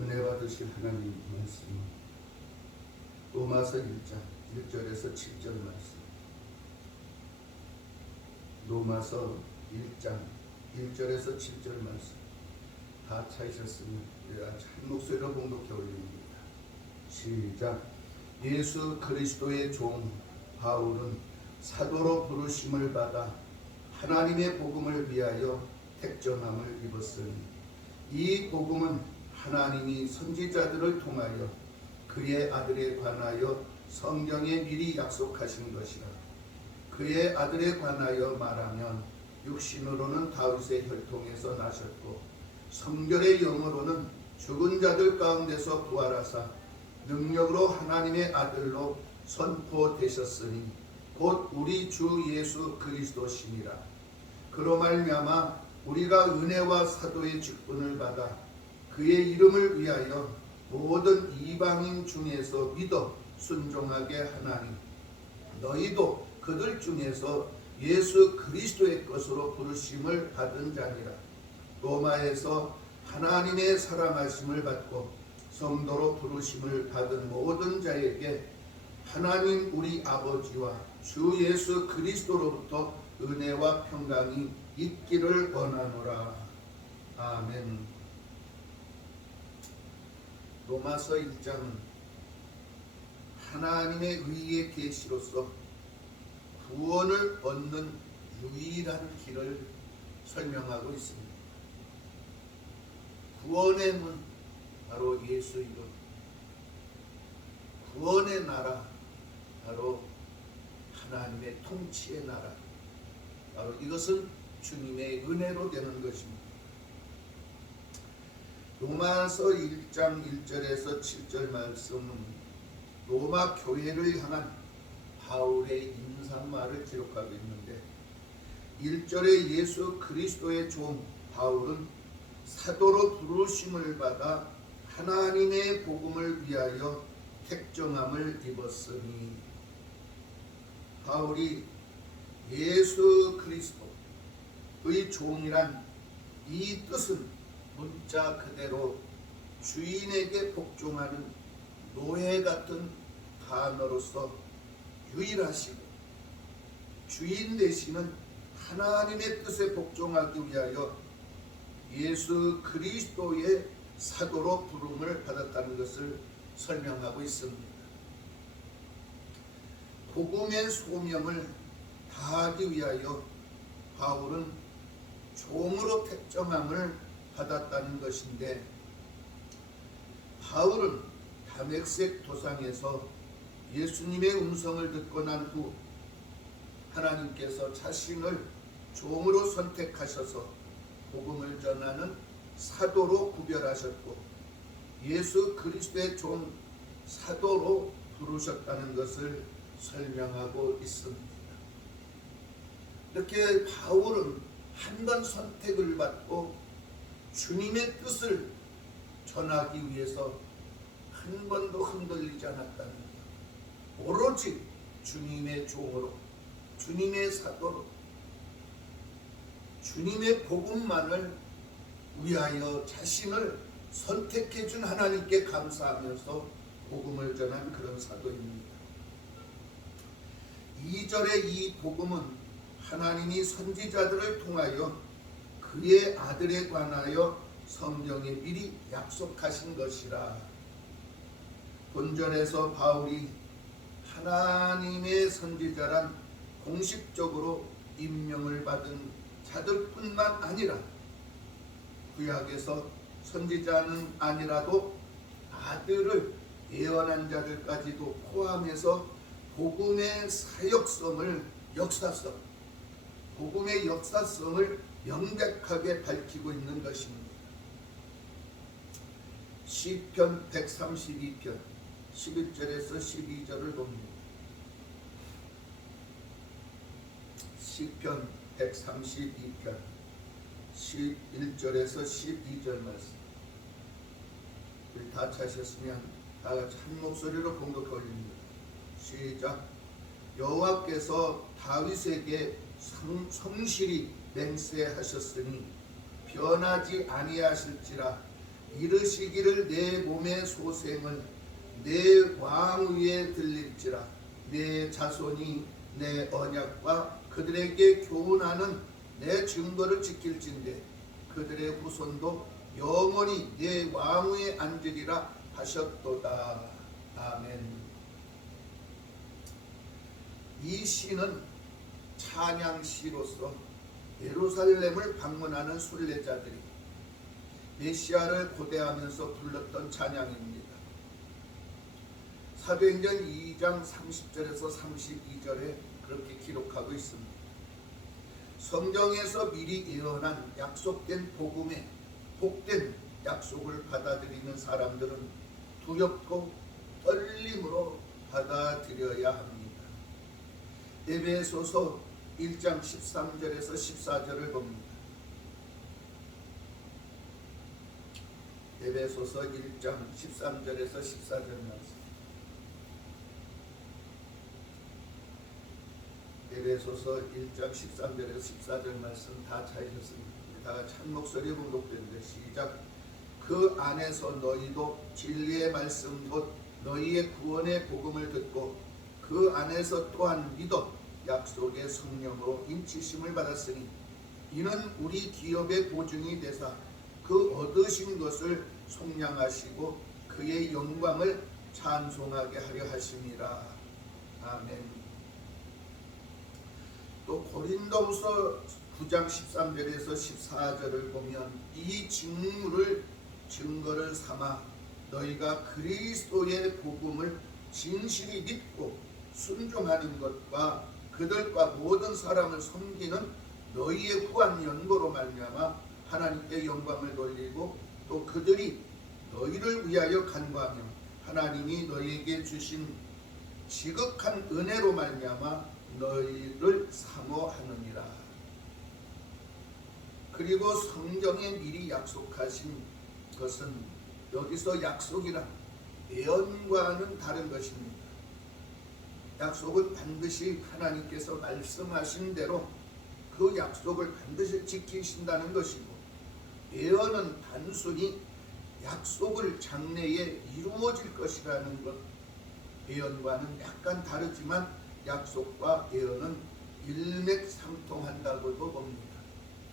은혜 받으실 하나님 말씀, 로마서 1장 1절에서 7절 말씀. 로마서 1장 1절에서 7절 말씀 다 찾으셨으면 한 목소리로 봉독해 올립니다. 시작. 예수 그리스도의 종 바울은 사도로 부르심을 받아 하나님의 복음을 위하여 택정함을 입었으니 이 복음은 하나님이 선지자들을 통하여 그의 아들에 관하여 성경에 미리 약속하신 것이라. 그의 아들에 관하여 말하면 육신으로는 다윗의 혈통에서 나셨고 성결의 영으로는 죽은 자들 가운데서 부활하사 능력으로 하나님의 아들로 선포되셨으니 곧 우리 주 예수 그리스도시니라. 그로 말미암아 우리가 은혜와 사도의 직분을 받아 그의 이름을 위하여 모든 이방인 중에서 믿어 순종하게 하나니 너희도 그들 중에서 예수 그리스도의 것으로 부르심을 받은 자니라. 로마에서 하나님의 사랑하심을 받고 성도로 부르심을 받은 모든 자에게 하나님 우리 아버지와 주 예수 그리스도로부터 은혜와 평강이 있기를 원하노라. 아멘. 로마서 1장은 하나님의 의의 계시로서 구원을 얻는 유일한 길을 설명하고 있습니다. 구원의 문, 바로 예수 이름. 구원의 나라, 바로 하나님의 통치의 나라. 바로 이것은 주님의 은혜로 되는 것입니다. 로마서 1장 1절에서 7절 말씀은 로마 교회를 향한 바울의 인사말을 기록하고 있는데 1절에 예수 그리스도의 종 바울은 사도로 부르심을 받아 하나님의 복음을 위하여 택정함을 입었으니, 바울이 예수 그리스도의 종이란 이 뜻은 문자 그대로 주인에게 복종하는 노예 같은 단어로서 유일하시고 주인 되시는 하나님의 뜻에 복종하기 위하여 예수 그리스도의 사도로 부름을 받았다는 것을 설명하고 있습니다. 복음의 소명을 다하기 위하여 바울은 종으로 택정함을 받았다는 것인데, 바울은 다메섹 도상에서 예수님의 음성을 듣고 난 후 하나님께서 자신을 종으로 선택하셔서 복음을 전하는 사도로 구별하셨고 예수 그리스도의 종 사도로 부르셨다는 것을 설명하고 있습니다. 이렇게 바울은 한 번 선택을 받고 주님의 뜻을 전하기 위해서 한 번도 흔들리지 않았다는 것. 오로지 주님의 종으로, 주님의 사도로, 주님의 복음만을 위하여 자신을 선택해 준 하나님께 감사하면서 복음을 전한 그런 사도입니다. 2절의 이 복음은 하나님이 선지자들을 통하여 그의 아들에 관하여 성경에 미리 약속하신 것이라. 본절에서 바울이 하나님의 선지자란 공식적으로 임명을 받은 자들뿐만 아니라 구약에서 선지자는 아니라도 아들을 예언한 자들까지도 포함해서 복음의 사역성을, 역사성, 복음의 역사성을 명백하게 밝히고 있는 것입니다. 시편 132편 11절에서 12절을 봅니다. 시편 132편 11절에서 12절 말씀. 우리 다 찾으셨으면 다 같이 한 목소리로 공독해 올립니다. 시작. 여호와께서 다윗에게 성실히 맹세하셨으니 변하지 아니하실지라. 이르시기를 내 몸의 소생을 내 왕 위에 들릴지라. 내 자손이 내 언약과 그들에게 교훈하는 내 증거를 지킬진대 그들의 후손도 영원히 내 왕 위에 앉으리라 하셨도다. 아멘. 이 시는 찬양시로서 예루살렘을 방문하는 순례자들이 메시아를 고대하면서 불렀던 찬양입니다. 사도행전 2장 30절에서 32절에 그렇게 기록하고 있습니다. 성경에서 미리 예언한 약속된 복음의 복된 약속을 받아들이는 사람들은 두렵고 떨림으로 받아들여야 합니다. 에베소서 1장 13절에서 14절을 봅니다. 에베소서 1장 13절에서 14절 말씀. 에베소서 1장 13절에서 14절 말씀 다 찾으셨습니다. 다 같이 한 목소리로 봉독되는데 시작. 그 안에서 너희도 진리의 말씀 곧 너희의 구원의 복음을 듣고 그 안에서 또한 믿어 약속의 성령으로 인치심을 받았으니 이는 우리 기업의 보증이 되사 그 얻으신 것을 속량하시고 그의 영광을 찬송하게 하려 하심이라. 아멘. 또 고린도후서 9장 13절에서 14절을 보면 이 증거를 삼아 너희가 그리스도의 복음을 진실히 믿고 순종하는 것과 그들과 모든 사람을 섬기는 너희의 후한 연고로 말미암아 하나님께 영광을 돌리고 또 그들이 너희를 위하여 간구하며 하나님이 너희에게 주신 지극한 은혜로 말미암아 너희를 사모하느니라. 그리고 성경에 미리 약속하신 것은 여기서 약속이란 예언과는 다른 것입니다. 약속은 반드시 하나님께서 말씀하신 대로 그 약속을 반드시 지키신다는 것이고 예언은 단순히 약속을 장래에 이루어질 것이라는 것. 예언과는 약간 다르지만 약속과 예언은 일맥상통한다고도 봅니다.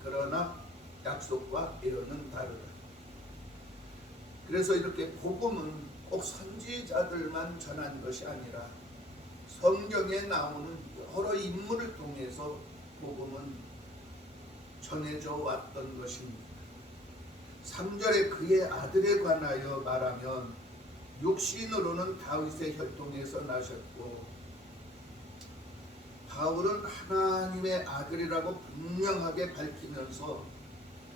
그러나 약속과 예언은 다르다. 그래서 이렇게 복음은 꼭 선지자들만 전한 것이 아니라 성경에 나오는 여러 인물을 통해서 복음은 전해져 왔던 것입니다. 3절에 그의 아들에 관하여 말하면 육신으로는 다윗의 혈통에서 나셨고 바울은 하나님의 아들이라고 분명하게 밝히면서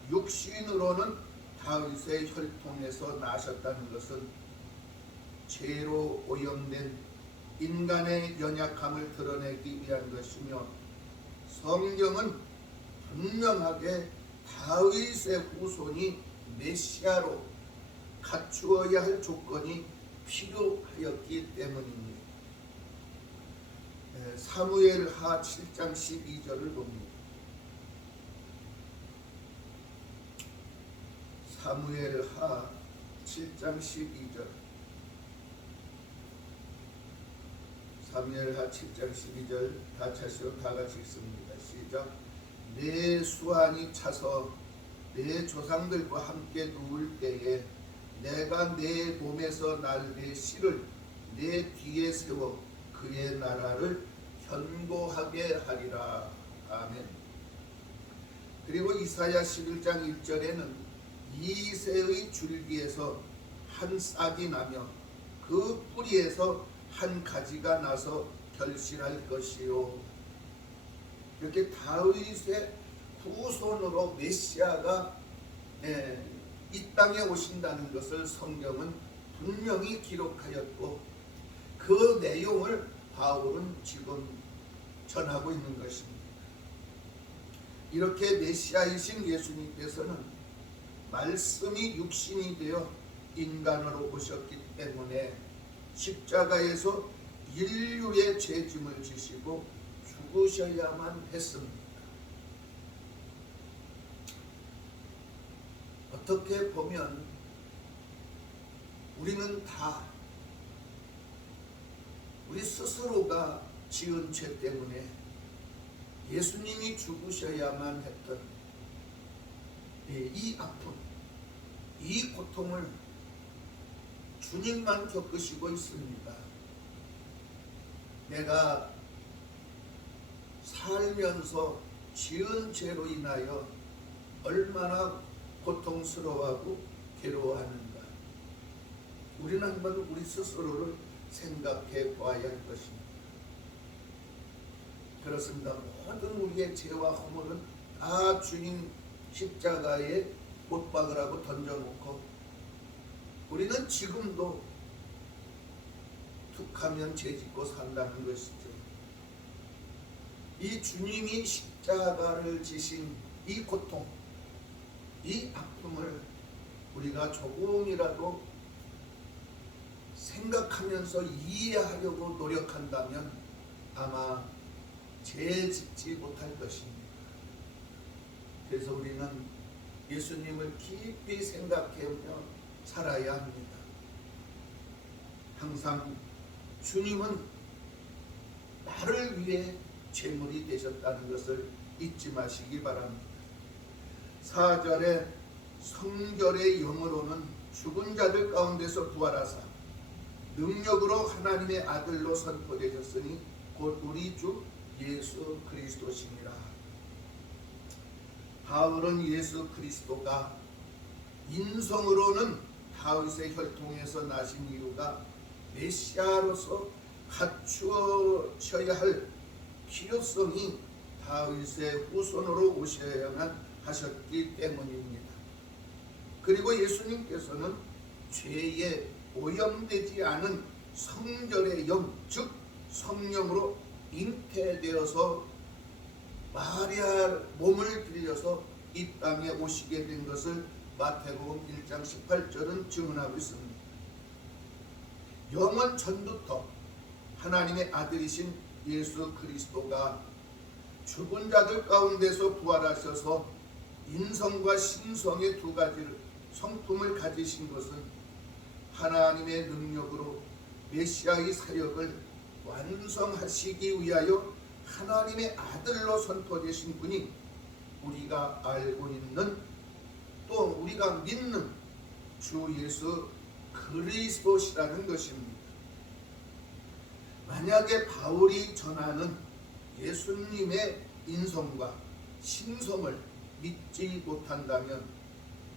육신으로는 다윗의 혈통에서 나셨다는 것은 죄로 오염된 인간의 연약함을 드러내기 위한 것이며 성경은 분명하게 다윗의 후손이 메시아로 갖추어야 할 조건이 필요하였기 때문입니다. 사무엘하 7장 12절을 봅니다. 사무엘하 7장 12절. 사무엘하 7장 12절 다 차시고 다 같이 읽습니다. 시작. 내 수완이 차서 내 조상들과 함께 누울 때에 내가 내 몸에서 날 내 씨를 내 뒤에 세워 그의 나라를 견고하게 하리라. 아멘. 그리고 이사야 11장 1절에는 이새의 줄기에서 한 싹이 나며 그 뿌리에서 한 가지가 나서 결실할 것이요. 이렇게 다윗의 후손으로 메시아가 이 땅에 오신다는 것을 성경은 분명히 기록하였고 그 내용을 바울은 지금 전하고 있는 것입니다. 이렇게 메시아이신 예수님께서는 말씀이 육신이 되어 인간으로 오셨기 때문에 십자가에서 인류의 죄짐을 지시고 죽으셔야만 했습니다. 어떻게 보면 우리는 다 우리 스스로가 지은 죄 때문에 예수님이 죽으셔야만 했던 이 아픔, 이 고통을 주님만 겪으시고 있습니다. 내가 살면서 지은 죄로 인하여 얼마나 고통스러워하고 괴로워하는가. 우리는 한번 우리 스스로를 생각해 봐야 할 것입니다. 그렇습니다. 모든 우리의 죄와 허물은 다 주님 십자가에 못 박으라고 던져놓고 우리는 지금도 툭하면 죄짓고 산다는 것이죠. 이 주님이 십자가를 지신 이 고통, 이 아픔을 우리가 조금이라도 생각하면서 이해하려고 노력한다면 아마 죄 짓지 못할 것입니다. 그래서 우리는 예수님을 깊이 생각하며 살아야 합니다. 항상 주님은 나를 위해 제물이 되셨다는 것을 잊지 마시기 바랍니다. 4절에 성결의 영으로는 죽은 자들 가운데서 부활하사 능력으로 하나님의 아들로 선포되셨으니 곧 우리 주 예수 그리스도시니라. 바울은 예수 그리스도가 인성으로는 다윗의 혈통에서 나신 이유가 메시아로서 갖추어져야 할 필요성이 다윗의 후손으로 오셔야만 하셨기 때문입니다. 그리고 예수님께서는 죄에 오염되지 않은 성결의 영, 즉 성령으로 잉태되어서 마리아 몸을 빌려서 이 땅에 오시게 된 것을 마태복음 1장 18절은 증언하고 있습니다. 영원 전부터 하나님의 아들이신 예수 그리스도가 죽은 자들 가운데서 부활하셔서 인성과 신성의 두 가지를 성품을 가지신 것은 하나님의 능력으로 메시아의 사역을 완성하시기 위하여 하나님의 아들로 선포되신 분이 우리가 알고 있는 또 우리가 믿는 주 예수 그리스도시라는 것입니다. 만약에 바울이 전하는 예수님의 인성과 신성을 믿지 못한다면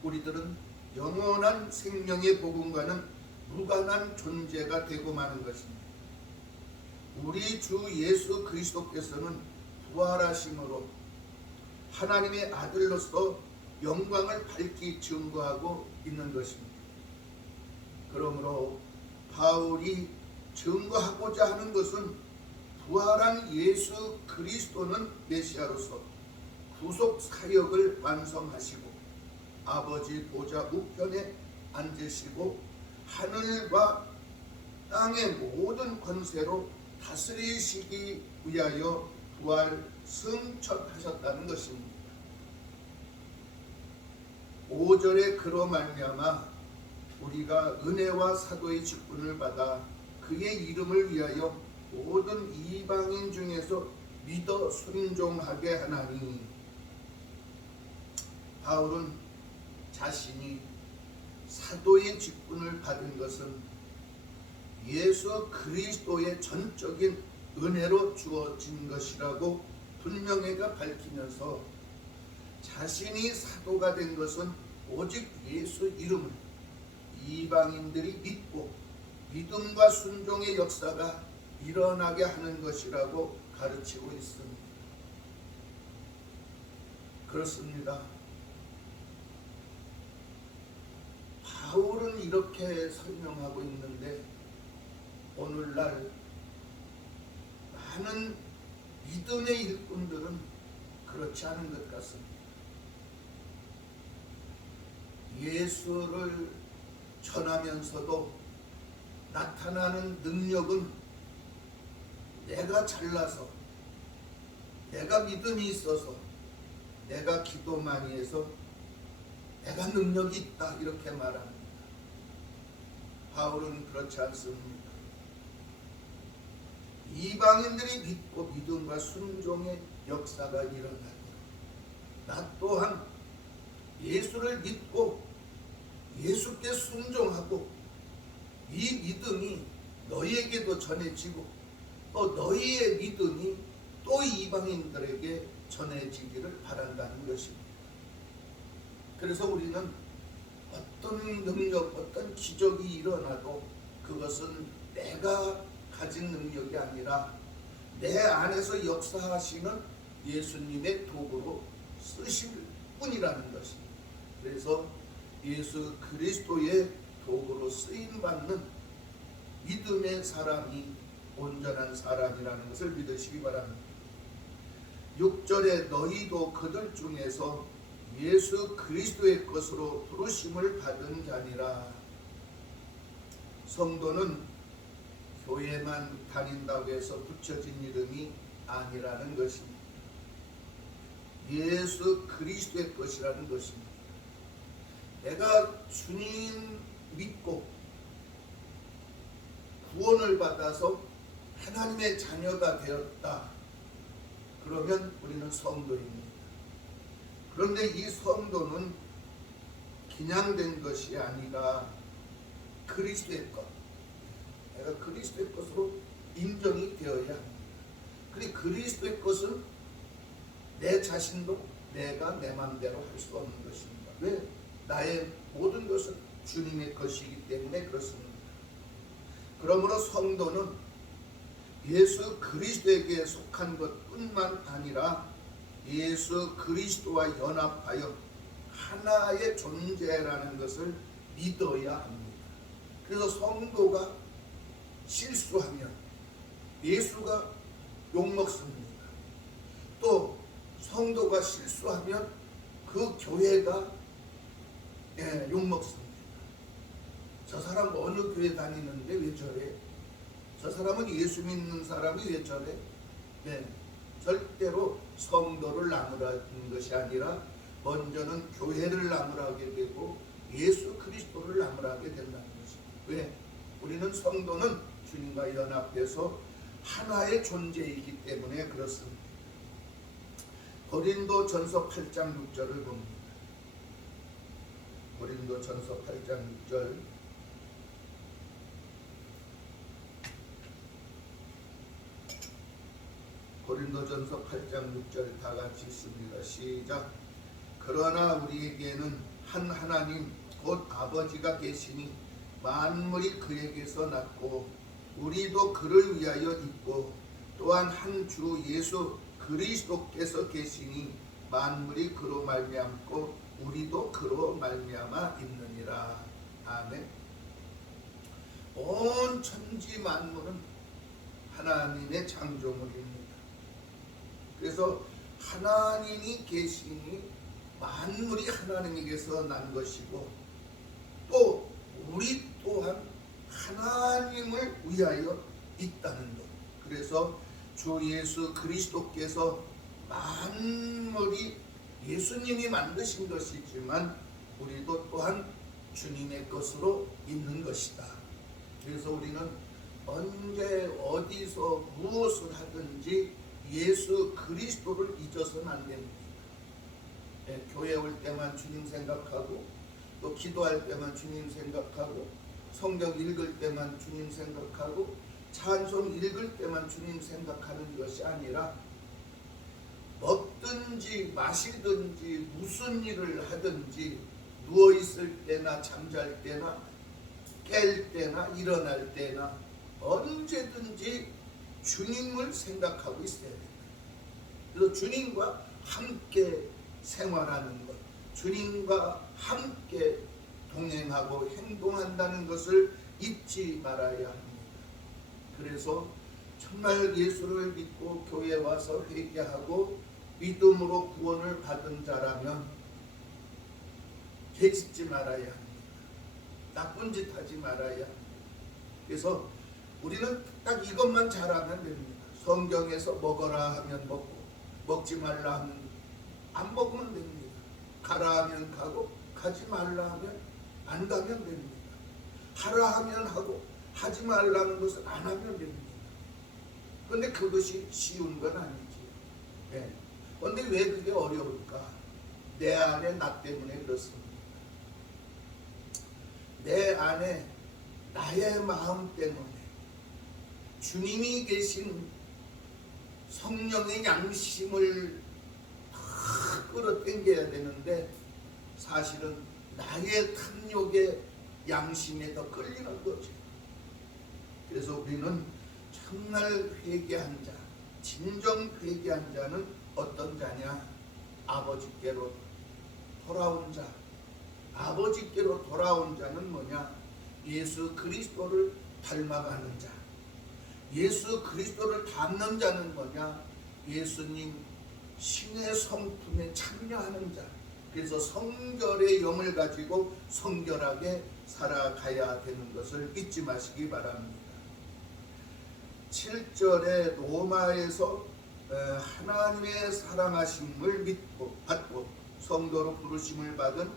우리들은 영원한 생명의 복음과는 무관한 존재가 되고 마는 것입니다. 우리 주 예수 그리스도께서는 부활하심으로 하나님의 아들로서 영광을 밝히 증거하고 있는 것입니다. 그러므로 바울이 증거하고자 하는 것은 부활한 예수 그리스도는 메시아로서 구속 사역을 완성하시고 아버지 보좌 우편에 앉으시고 하늘과 땅의 모든 권세로 다스리시기 위하여 부활 승천하셨다는 것입니다. 5절에 그로 말미암아 우리가 은혜와 사도의 직분을 받아 그의 이름을 위하여 모든 이방인 중에서 믿어 순종하게 하나니. 바울은 자신이 사도의 직분을 받은 것은 예수 그리스도의 전적인 은혜로 주어진 것이라고 분명하게 밝히면서 자신이 사도가 된 것은 오직 예수 이름을 이방인들이 믿고 믿음과 순종의 역사가 일어나게 하는 것이라고 가르치고 있습니다. 그렇습니다. 바울은 이렇게 설명하고 있는데 오늘날 많은 믿음의 일꾼들은 그렇지 않은 것 같습니다. 예수를 전하면서도 나타나는 능력은 내가 잘나서, 내가 믿음이 있어서, 내가 기도 많이 해서 내가 능력이 있다 이렇게 말합니다. 바울은 그렇지 않습니다. 이방인들이 믿고 믿음과 순종의 역사가 일어나고 나 또한 예수를 믿고 예수께 순종하고 이 믿음이 너희에게도 전해지고 또 너희의 믿음이 또 이방인들에게 전해지기를 바란다는 것입니다. 그래서 우리는 어떤 능력, 어떤 기적이 일어나도 그것은 내가 가진 능력이 아니라 내 안에서 역사하시는 예수님의 도구로 쓰실 뿐이라는 것입니다. 그래서 예수 그리스도의 도구로 쓰임받는 믿음의 사람이 온전한 사람이라는 것을 믿으시기 바랍니다. 6절에 너희도 그들 중에서 예수 그리스도의 것으로 부르심을 받은 자니라. 성도는 교회만 다닌다고 해서 붙여진 이름이 아니라는 것입니다. 예수 그리스도의 것이라는 것입니다. 내가 주님 믿고 구원을 받아서 하나님의 자녀가 되었다. 그러면 우리는 성도입니다. 그런데 이 성도는 그냥 된 것이 아니라 그리스도의 것, 내가 그리스도의 것으로 인정이 되어야 합니다. 그리고 그리스도의 것은 내 자신도 내가 내 마음대로 할 수 없는 것입니다. 왜? 나의 모든 것은 주님의 것이기 때문에 그렇습니다. 그러므로 성도는 예수 그리스도에게 속한 것뿐만 아니라 예수 그리스도와 연합하여 하나의 존재라는 것을 믿어야 합니다. 그래서 성도가 실수하면 예수가 욕먹습니다. 또 성도가 실수하면 그 교회가 욕먹습니다. 저 사람 어느 교회 다니는데 왜 저래? 저 사람은 예수 믿는 사람이 왜 저래? 절대로 성도를 나무라는 것이 아니라 먼저는 교회를 나무라게 되고 예수 그리스도를 나무라게 된다는 것입니다. 왜? 우리는 성도는 주님과 연합해서 하나의 존재이기 때문에 그렇습니다. 고린도전서 8장 6절을 봅니다. 고린도전서 8장 6절. 고린도전서 8장 6절 다 같이 읽습니다. 시작. 그러나 우리에게는 한 하나님 곧 아버지가 계시니 만물이 그에게서 났고 우리도 그를 위하여 있고 또한 한 주 예수 그리스도께서 계시니 만물이 그로 말미암고 우리도 그로 말미암아 있느니라. 아멘. 온 천지 만물은 하나님의 창조물입니다. 그래서 하나님이 계시니 만물이 하나님에게서 난 것이고 또 우리 또한 하나님을 위하여 있다는 것. 그래서 주 예수 그리스도께서 만물이 예수님이 만드신 것이지만 우리도 또한 주님의 것으로 있는 것이다. 그래서 우리는 언제 어디서 무엇을 하든지 예수 그리스도를 잊어서는 안 됩니다. 교회 올 때만 주님 생각하고 또 기도할 때만 주님 생각하고 성경 읽을 때만 주님 생각하고 찬송 읽을 때만 주님 생각하는 것이 아니라 먹든지 마시든지 무슨 일을 하든지 누워있을 때나 잠잘 때나 깰 때나 일어날 때나 언제든지 주님을 생각하고 있어야 됩니다. 그래서 주님과 함께 생활하는 것, 주님과 함께 동행하고 행동한다는 것을 잊지 말아야 합니다. 그래서 정말 예수를 믿고 교회에 와서 회개하고 믿음으로 구원을 받은 자라면 죄짓지 말아야 합니다. 나쁜 짓 하지 말아야 합니다. 그래서 우리는 딱 이것만 잘하면 됩니다. 성경에서 먹어라 하면 먹고 먹지 말라 하면 안 먹으면 됩니다. 가라 하면 가고 가지 말라 하면 안 가면 됩니다. 하라 하면 하고 하지 말라는 것을 안 하면 됩니다. 그런데 그것이 쉬운 건 아니지. 그런데 왜 그게 어려울까? 내 안에 나 때문에 그렇습니다. 내 안에 나의 마음 때문에 주님이 계신 성령의 양심을 다 끌어당겨야 되는데 사실은 나의 탐욕의 양심에 더 끌리는 거죠. 그래서 우리는 정말 회개한 자, 진정 회개한 자는 어떤 자냐? 아버지께로 돌아온 자. 아버지께로 돌아온 자는 뭐냐? 예수 그리스도를 닮아가는 자. 예수 그리스도를 닮는 자는 뭐냐? 예수님 신의 성품에 참여하는 자. 그래서 성결의 영을 가지고 성결하게 살아가야 되는 것을 잊지 마시기 바랍니다. 7절에 로마에서 하나님의 사랑하심을 믿고 받고 성도로 부르심을 받은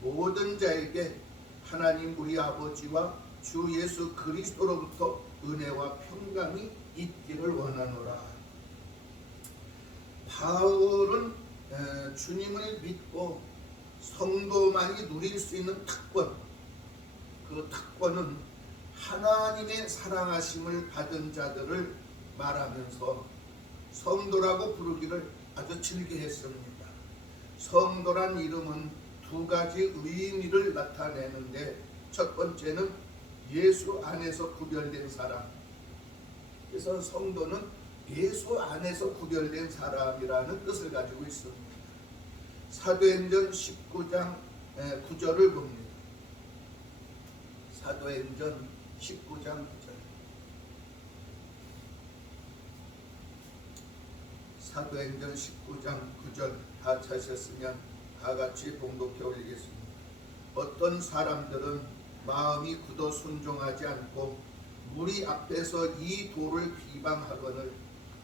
모든 자에게 하나님 우리 아버지와 주 예수 그리스도로부터 은혜와 평강이 있기를 원하노라. 바울은 주님을 믿고 성도만이 누릴 수 있는 특권, 그 특권은 하나님의 사랑하심을 받은 자들을 말하면서 성도라고 부르기를 아주 즐겨했습니다. 성도란 이름은 두 가지 의미를 나타내는데 첫 번째는 예수 안에서 구별된 사람. 그래서 성도는 예수 안에서 구별된 사람이라는 뜻을 가지고 있습니다. 사도행전 19장 9절을 봅니다. 사도행전 19장 9절. 사도행전 19장 9절 다 찾으셨으면 다 같이 봉독해 올리겠습니다. 어떤 사람들은 마음이 굳어 순종하지 않고 무리 앞에서 이 도를 비방하거늘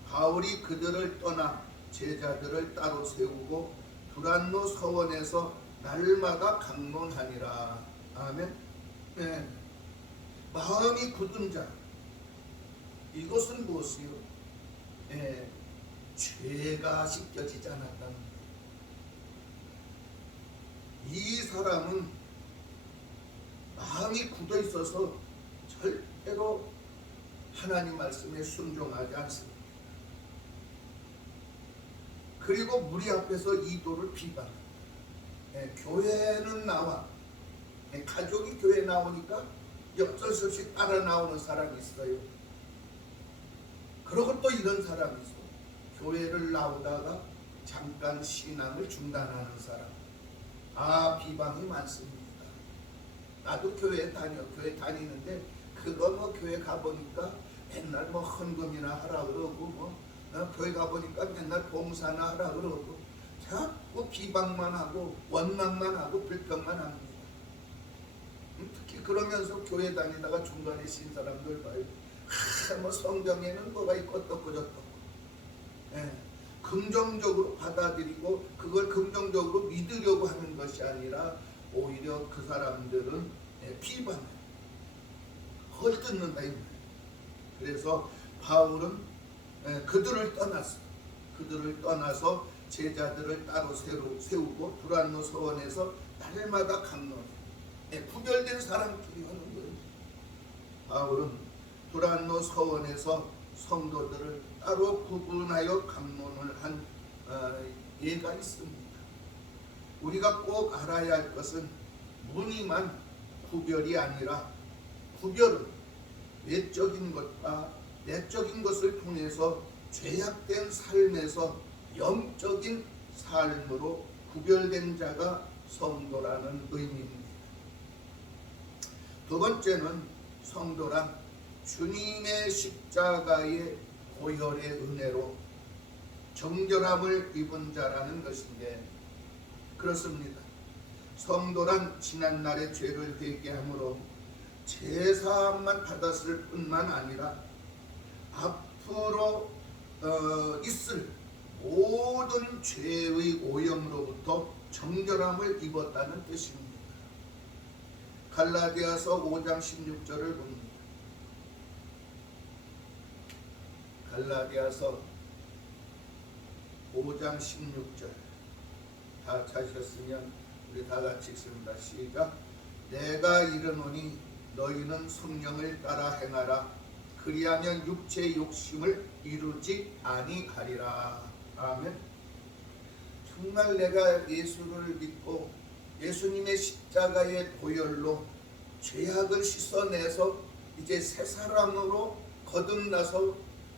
바울이 그들을 떠나 제자들을 따로 세우고 두란노 서원에서 날마다 강론하니라. 아멘. 네. 마음이 굳은 자, 이것은 무엇이요? 죄가 씻겨지지 않았다는 것. 이 사람은 마음이 굳어 있어서 절대로 하나님 말씀에 순종하지 않습니다. 그리고 무리 앞에서 이 도를 비방합니다. 교회는 나와, 가족이 교회 나오니까 어쩔 수 없이 따라 나오는 사람이 있어요. 그리고 또 이런 사람이 있어. 교회를 나오다가 잠깐 신앙을 중단하는 사람. 비방이 많습니다. 나도 교회 다니는데 그거 뭐 교회 가보니까 맨날 뭐 헌금이나 하라 그러고 교회 가보니까 맨날 봉사나 하라 그러고 자꾸 비방만 하고 원망만 하고 불평만 합니다. 특히 그러면서 교회 다니다가 중간에 신 사람들 봐요. 뭐 성경에는 뭐가 있고 어떻고 저떻고. 긍정적으로 받아들이고 그걸 긍정적으로 믿으려고 하는 것이 아니라 오히려 그 사람들은 비방해, 헐뜯는다. 그래서 바울은 그들을 떠났어. 그들을 떠나서 제자들을 따로 세우고 두란노 서원에서 날마다 강론해. 구별된 사람끼리 하는 거예요. 바울은 두란노 서원에서 성도들을 따로 구분하여 강론을 한 예가 있습니다. 우리가 꼭 알아야 할 것은 무늬만 구별이 아니라 구별은 외적인 것과 내적인 것을 통해서 죄악된 삶에서 영적인 삶으로 구별된 자가 성도라는 의미입니다. 두 번째는 성도란 주님의 십자가의 보혈의 은혜로 정결함을 입은 자라는 것인데 그렇습니다. 성도란 지난날의 죄를 회개함으로 제사함만 받았을 뿐만 아니라 앞으로 있을 모든 죄의 오염으로부터 정결함을 입었다는 뜻입니다. 갈라디아서 5장 16절을 봅니다. 갈라디아서 5장 16절 다 찾으셨으면 우리 다 같이 읽습니다. 시작. 내가 이르노니 너희는 성령을 따라 행하라. 그리하면 육체의 욕심을 이루지 아니하리라. 아멘. 정말 내가 예수를 믿고 예수님의 십자가의 보혈로 죄악을 씻어내서 이제 새 사람으로 거듭나서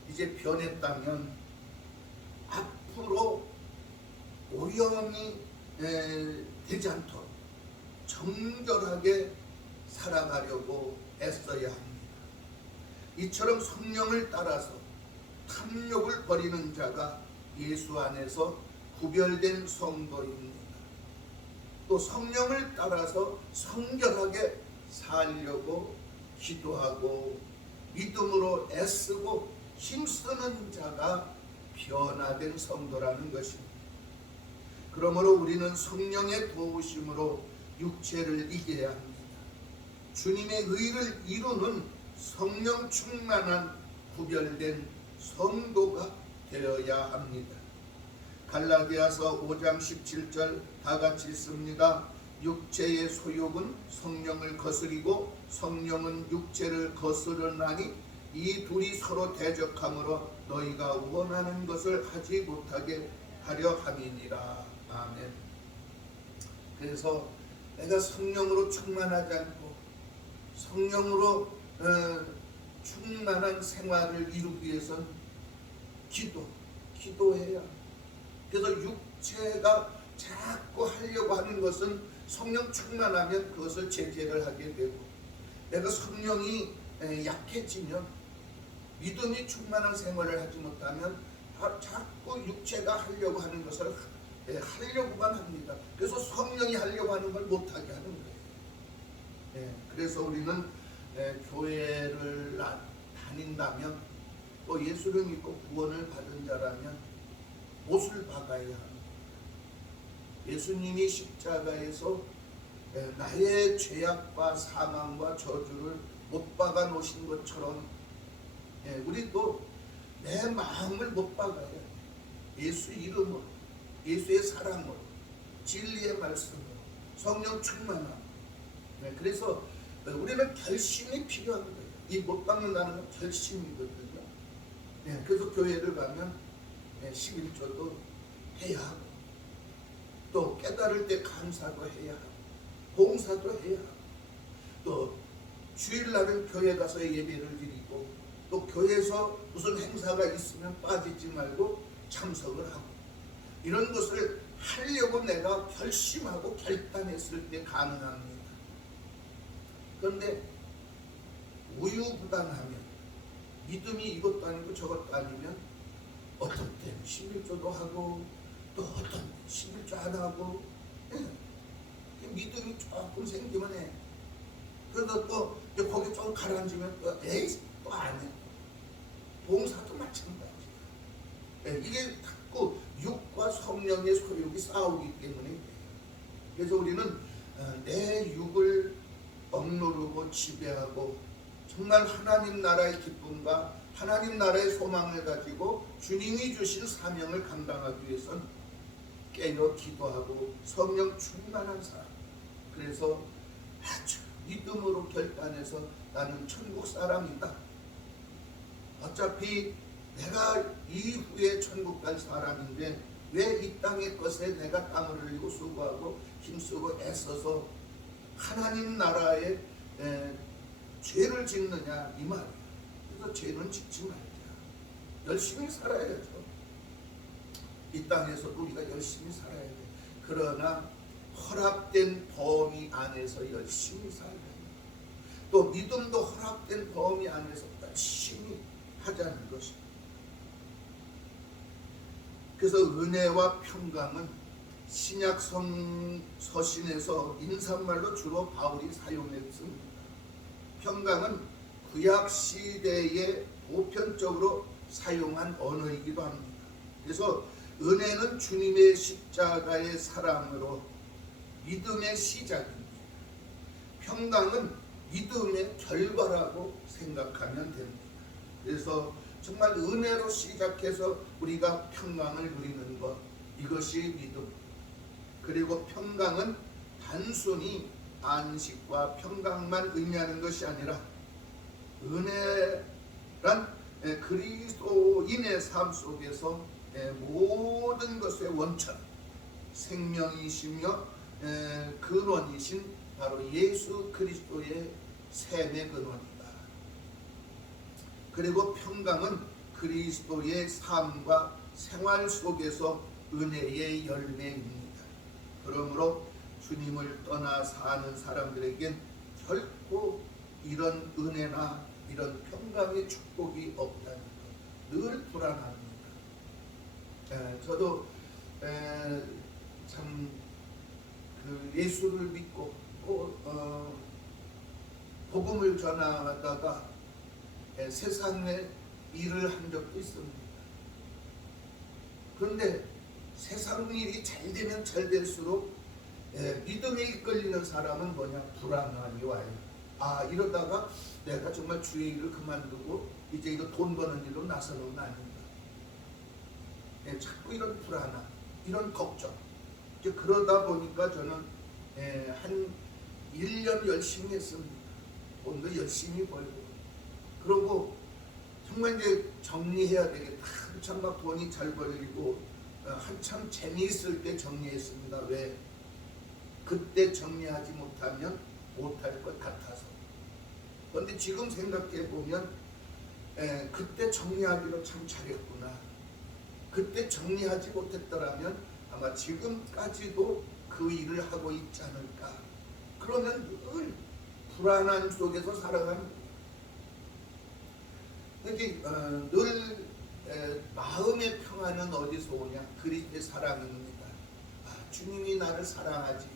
이제 변했다면 앞으로 오염이 되지 않도록 정결하게 살아가려고 애써야 합니다. 이처럼 성령을 따라서 탐욕을 버리는 자가 예수 안에서 구별된 성도입니다. 또 성령을 따라서 성결하게 살려고 기도하고 믿음으로 애쓰고 힘쓰는 자가 변화된 성도라는 것입니다. 그러므로 우리는 성령의 도우심으로 육체를 이겨야 합니다. 주님의 의를 이루는 성령 충만한 구별된 성도가 되어야 합니다. 갈라디아서 5장 17절 다 같이 읽습니다. 육체의 소욕은 성령을 거스리고 성령은 육체를 거스르나니 이 둘이 서로 대적하므로 너희가 원하는 것을 하지 못하게 하려 함이니라. 아멘. 그래서 내가 성령으로 충만하지 않고 성령으로 충만한 생활을 이루기 위해서는 기도해야 합니다. 그래서 육체가 자꾸 하려고 하는 것은 성령 충만하면 그것을 제재를 하게 되고, 내가 성령이 약해지면 믿음이 충만한 생활을 하지 못하면 자꾸 육체가 하려고 하는 것을 하려고만 합니다. 그래서 성령이 하려고 하는 걸 못하게 하는 거예요. 그래서 우리는 교회를 다닌다면 또 예수를 믿고 구원을 받은 자라면 못을 박아야 합니다. 예수님이 십자가에서 나의 죄악과 사망과 저주를 못 박아 놓으신 것처럼 우리도 내 마음을 못 박아야 돼. 예수 이름으로, 예수의 사랑으로, 진리의 말씀으로, 성령 충만함. 그래서 우리는 결심이 필요한 거예요. 이 못 박는다는 건 결심이거든요. 그래서 교회를 가면 11조도 해야 하고, 또 깨달을 때 감사도 해야 하고, 봉사도 해야 하고, 또 주일날은 교회 가서 예배를 드리고, 또 교회에서 무슨 행사가 있으면 빠지지 말고 참석을 하고, 이런 것을 하려고 내가 결심하고 결단했을 때 가능합니다. 그런데 우유부단하면, 믿음이 이것도 아니고 저것도 아니면 어떤 때는 11조도 하고 또 어떤 때는 11조 안 하고, 믿음이 조금 생기면 해. 그러다 또 거기 좀 가라앉으면 또 또 안 해. 봉사도 마찬가지야. 이게 자꾸 육과 성령의 소욕이 싸우기 때문에. 그래서 우리는 내 육을 억누르고 지배하고 정말 하나님 나라의 기쁨과 하나님 나라의 소망을 가지고 주님이 주신 사명을 감당하기 위해서는 깨어 기도하고 성령 충만한 사람, 그래서 아주 믿음으로 결단해서 나는 천국 사람이다. 어차피 내가 이후에 천국 갈 사람인데 왜 이 땅의 것에 내가 땀을 흘리고 수고하고 힘쓰고 애써서 하나님 나라에 죄를 짓느냐, 이 말이야. 그래서 죄는 짓지 말자. 열심히 살아야죠. 이 땅에서도 우리가 열심히 살아야 돼. 그러나 허락된 범위 안에서 열심히 살아야 돼. 또 믿음도 허락된 범위 안에서 열심히 하자는 것입니다. 그래서 은혜와 평강은 신약 서신에서 인사말로 주로 바울이 사용했습니다. 평강은 구약 시대에 보편적으로 사용한 언어이기도 합니다. 그래서 은혜는 주님의 십자가의 사랑으로 믿음의 시작입니다. 평강은 믿음의 결과라고 생각하면 됩니다. 그래서 정말 은혜로 시작해서 우리가 평강을 누리는 것, 이것이 믿음. 그리고 평강은 단순히 안식과 평강만 의미하는 것이 아니라 은혜란 그리스도인의 삶 속에서 모든 것의 원천, 생명이시며 근원이신 바로 예수 그리스도의 샘의 근원이다. 그리고 평강은 그리스도의 삶과 생활 속에서 은혜의 열매입니다. 그러므로 주님을 떠나 사는 사람들에겐 결코 이런 은혜나 이런 평강의 축복이 없다는 것, 늘 불안합니다. 저도 참 예수를 믿고 복음을 전하다가 세상에 일을 한 적도 있습니다. 그런데 세상 일이 잘 되면 잘 될수록 믿음에 이끌리는 사람은 뭐냐? 불안함이 와요. 아, 이러다가 내가 정말 주의 일을 그만두고 이제 이거 돈 버는 일로 나서는 거 아닌가? 자꾸 이런 불안함, 이런 걱정. 이제 그러다 보니까 저는 한 1년 열심히 했습니다. 돈도 열심히 벌고. 그러고 정말 이제 정리해야 되겠다. 한참 막 돈이 잘 벌리고 한참 재미있을 때 정리했습니다. 왜? 그때 정리하지 못하면 못할 것 같아서. 그런데 지금 생각해 보면 그때 정리하기로 참 잘했구나. 그때 정리하지 못했더라면 아마 지금까지도 그 일을 하고 있지 않을까. 그러면 늘 불안함 속에서 살아가는 거예요. 늘 마음의 평안은 어디서 오냐? 그리스도의 사랑입니다. 주님이 나를 사랑하지,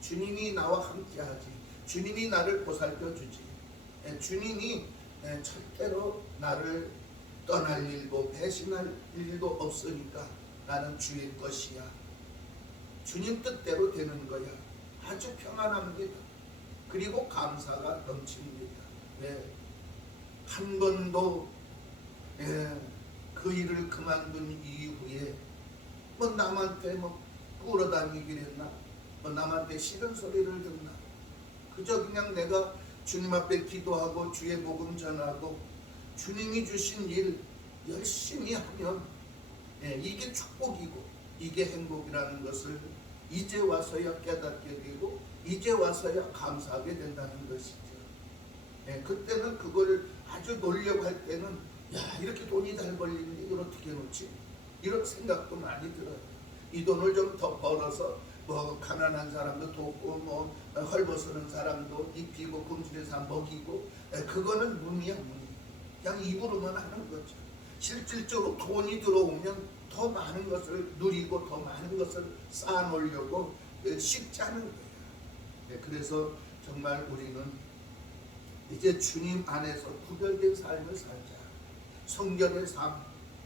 주님이 나와 함께하지, 주님이 나를 보살펴주지, 주님이 절대로 나를 떠날 일도 배신할 일도 없으니까 나는 주의 것이야. 주님 뜻대로 되는 거야. 아주 평안합니다. 그리고 감사가 넘칩니다. 한 번도 그 일을 그만둔 이후에 뭐 남한테 뭐 끌어다니길 했나, 뭐 남한테 싫은 소리를 듣나, 그저 그냥 내가 주님 앞에 기도하고 주의 복음 전하고 주님이 주신 일 열심히 하면 이게 축복이고 이게 행복이라는 것을 이제 와서야 깨닫게 되고 이제 와서야 감사하게 된다는 것이죠. 그때는 그걸 아주 놀려고 할 때는 야, 이렇게 돈이 잘 벌리는데 이걸 어떻게 놓지? 이런 생각도 많이 들어요. 이 돈을 좀 더 벌어서 뭐 가난한 사람도 돕고 뭐 헐벗는 사람도 입히고 굶주린 먹이고, 그거는 무미야 무미. 그냥 입으로만 하는 거죠. 실질적으로 돈이 들어오면 더 많은 것을 누리고 더 많은 것을 쌓아놓으려고 쉽지 않은 거예요. 그래서 정말 우리는 이제 주님 안에서 구별된 삶을 살자. 성결의 삶,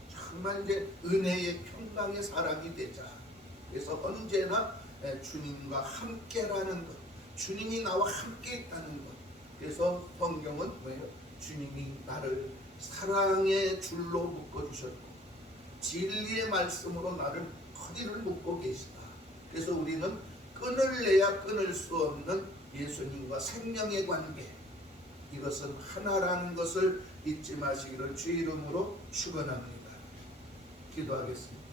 정말 이제 은혜의 평강의 사람이 되자. 그래서 언제나 주님과 함께라는 것, 주님이 나와 함께 있다는 것. 그래서 성경은 뭐예요? 주님이 나를 사랑의 줄로 묶어주셨고 진리의 말씀으로 나를 허리를 묶고 계시다. 그래서 우리는 끊을래야 끊을 수 없는 예수님과 생명의 관계, 이것은 하나라는 것을 잊지 마시기를 주의 이름으로 축원합니다. 기도하겠습니다.